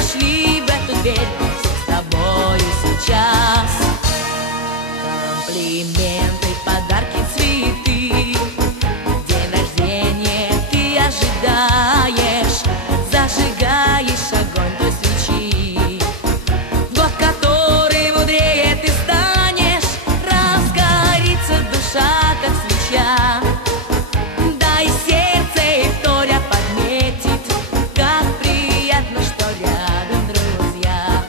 вошли в эту дверь, все с тобою сейчас. Комплименты, подарки, цветы, день рождения ты ожидаешь, зажигаешь огонь той свечи. В год, который мудрее ты станешь, разгорится душа, как свеча. Да и сердце вторя подметит, как приятно, что рядом друзья.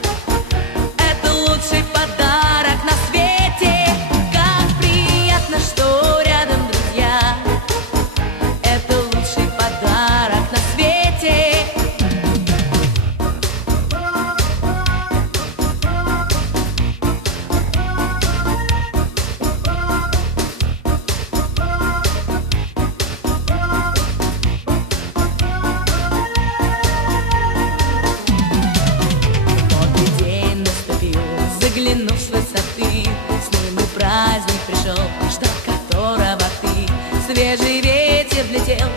Это лучший подарок на свете, как приятно, что рядом друзья. Это лучший подарок на свете. Вот и день наступил, заглянув с высоты, с ним и праздник пришел, ждать которого ты. Свежий ветер влетел